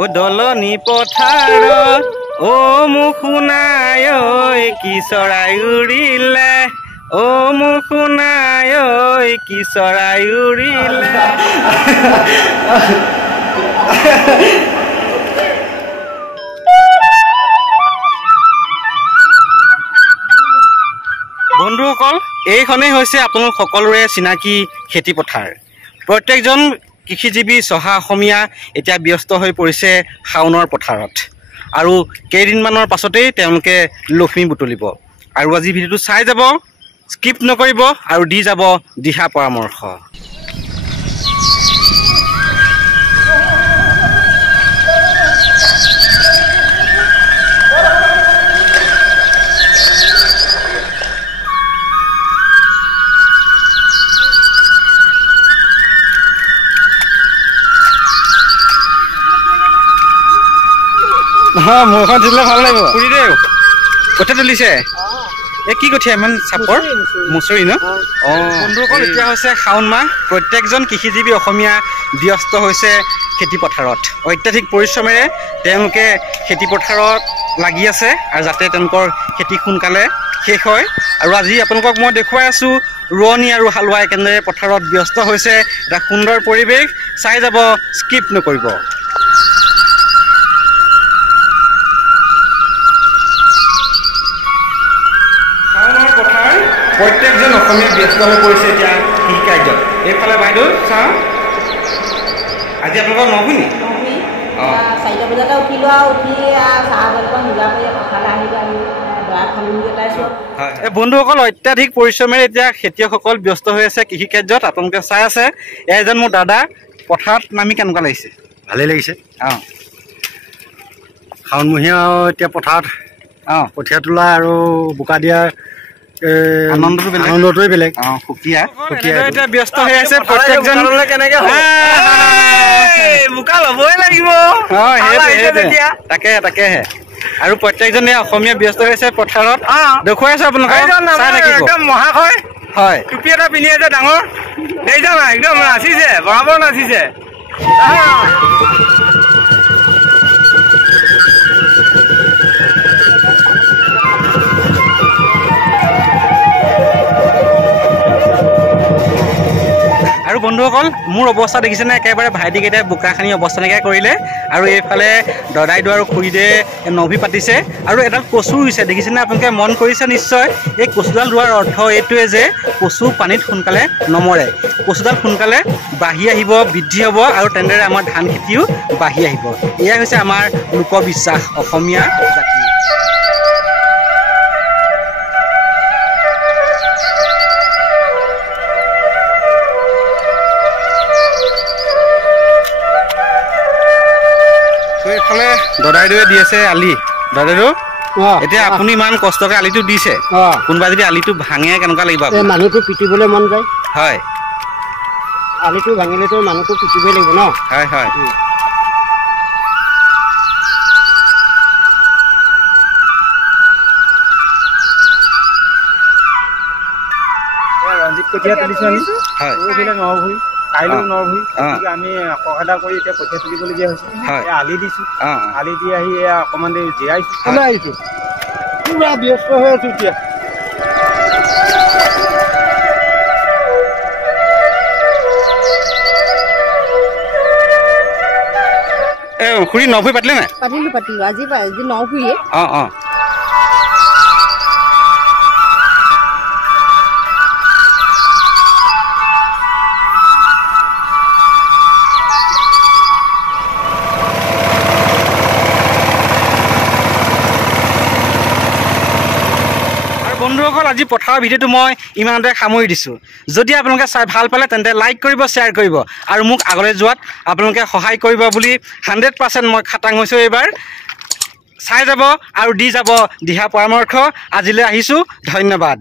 ও দলনি পথাৰত ও মোক শুনাই ঐ কি চৰাই উৰিলে ও মোক শুনাই ঐ কি চৰাই উৰিলে বন্ধুসকল এইখনেই হৈছে আপোনালোক সকলোৰে চিনাকি খেতি পথাৰ প্ৰত্যেকজন কৃষিজীৱী চহা অসমীয়া এতিয়া ব্যস্ত হৈ পৰিছে শাওনৰ পথাৰত আৰু কেইদিনমানৰ পাছতেই তেওঁলোকে লক্ষ্মী বুটলিব আৰু আজি ভিডিঅ'টো চাই যাব স্কিপ নকৰিব আৰু দি যাব দিহা পৰামৰ্শ মোৰখন দিলে ভাল লাগিব ফুৰি দে কঠীয়া তুলিছে এই কি কঠীয়া ইমান চাপৰ মুচৰি ন বন্ধুসকল এতিয়া হৈছে শাওণ মাহ প্ৰত্যেকজন কৃষিজীৱী অসমীয়া ব্যস্ত হৈছে খেতি পথাৰত অত্যাধিক পৰিশ্ৰমেৰে তেওঁলোকে খেতি পথাৰত লাগি আছে আৰু যাতে তেওঁলোকৰ খেতি সোনকালে শেষ হয় আৰু আজি আপোনালোকক মই দেখুৱাই আছোঁ ৰোৱনী আৰু হালোৱাই কেনেদৰে পথাৰত ব্যস্ত হৈছে এটা সুন্দৰ পৰিৱেশ চাই যাব স্কিপ নকৰিব প্ৰত্যেকজন অসমীয়া ব্যস্ত হৈ পৰিছে এতিয়া কৃষি কাৰ্যত এইফালে বাইদেউ চাওঁ আজি আপোনালোকৰ নহুনি 4টা বজাতে উঠিলোঁ আৰু উঠি চাহ জলপান যোগাৰ কৰি পথাৰলৈ আহিলোঁ আৰু দৰা খালি ওলাইছোঁ এই বন্ধুসকল অত্যাধিক পৰিশ্ৰমেৰে এতিয়া খেতিয়কসকল ব্যস্ত হৈ আছে কৃষি কাৰ্যত আপোনালোকে চাই আছে এজন মোৰ দাদা পথাৰত নামি কেনেকুৱা লাগিছে ভালেই লাগিছে শাওণমহীয়া এতিয়া পথাৰত কঠীয়া তোলা আৰু বোকা দিয়া আনন্দটোৱে বেলেগ সুকীয়া এতিয়া ব্যস্ত হৈ আছে প্ৰত্যেকজন বোকা ল'বই লাগিব তাকেহে আৰু প্ৰত্যেকজনে অসমীয়া ব্যস্ত হৈ আছে পথাৰত দেখুৱাই আছো আপোনালোকক একদম মহাশয় হয় টুপি এটা পিন্ধি আছে ডাঙৰ দেখিছা না একদম নাচিছে বৰাবৰ নাচিছে আৰু বন্ধুসকল মোৰ অৱস্থা দেখিছেনে একেবাৰে ভাইটিকেইটাই বোকা খানি অৱস্থা নাইকিয়া কৰিলে আৰু এইফালে দদাইদেউ আৰু খুৰীদে নভি পাতিছে আৰু এডাল কচু ৰুইছে দেখিছেনে আপোনালোকে মন কৰিছে নিশ্চয় এই কচুডাল ৰোৱাৰ অৰ্থ এইটোৱে যে কচু পানীত সোনকালে নমৰে কচুডাল সোনকালে বাঢ়ি আহিব বৃদ্ধি হ'ব আৰু তেনেদৰে আমাৰ ধান খেতিও বাঢ়ি আহিব এয়াই হৈছে আমাৰ লোকবিশ্বাস অসমীয়া জাতি এইফালে দদাইদেৱে দি আছে আলি দদাইদেউ এতিয়া আপুনি ইমান কষ্টকে আলিটো দিছে কোনোবা যদি আলিটো ভাঙে কেনেকুৱা লাগিব মানুহটো পিটিবলৈ মন যায় হয় আলিটো ভাঙিলেতো মানুহটো পিটিবই লাগিব ন হয় হয় ৰঞ্জিত কঠীয়া তুলিছোঁ আমি হয় পৰহিলে নভুই কাইলৈও নভুই গতিকে আমি ককাদা কৰি এতিয়া কঠীয়া তুলিবলগীয়া হৈছে আলি দিছোঁ আলি দি আহি অকণমান দেৰি জীয়াইছোঁ আহিছোঁ পুৰা ব্যস্ত হৈ আছোঁ এতিয়া খুৰী নভুই পাতিলে নাই পাতিলোঁ আজি নভুয়ে বন্ধুসকল আজি পথাৰৰ ভিডিঅ'টো মই ইমানতে সামৰি দিছোঁ যদি আপোনালোকে চাই ভাল পালে তেন্তে লাইক কৰিব শ্বেয়াৰ কৰিব আৰু মোক আগলৈ যোৱাত আপোনালোকে সহায় কৰিব বুলি 100% মই খাটাং হৈছোঁ এইবাৰ চাই যাব আৰু দি যাব দিহা পৰামৰ্শ আজিলৈ আহিছোঁ ধন্যবাদ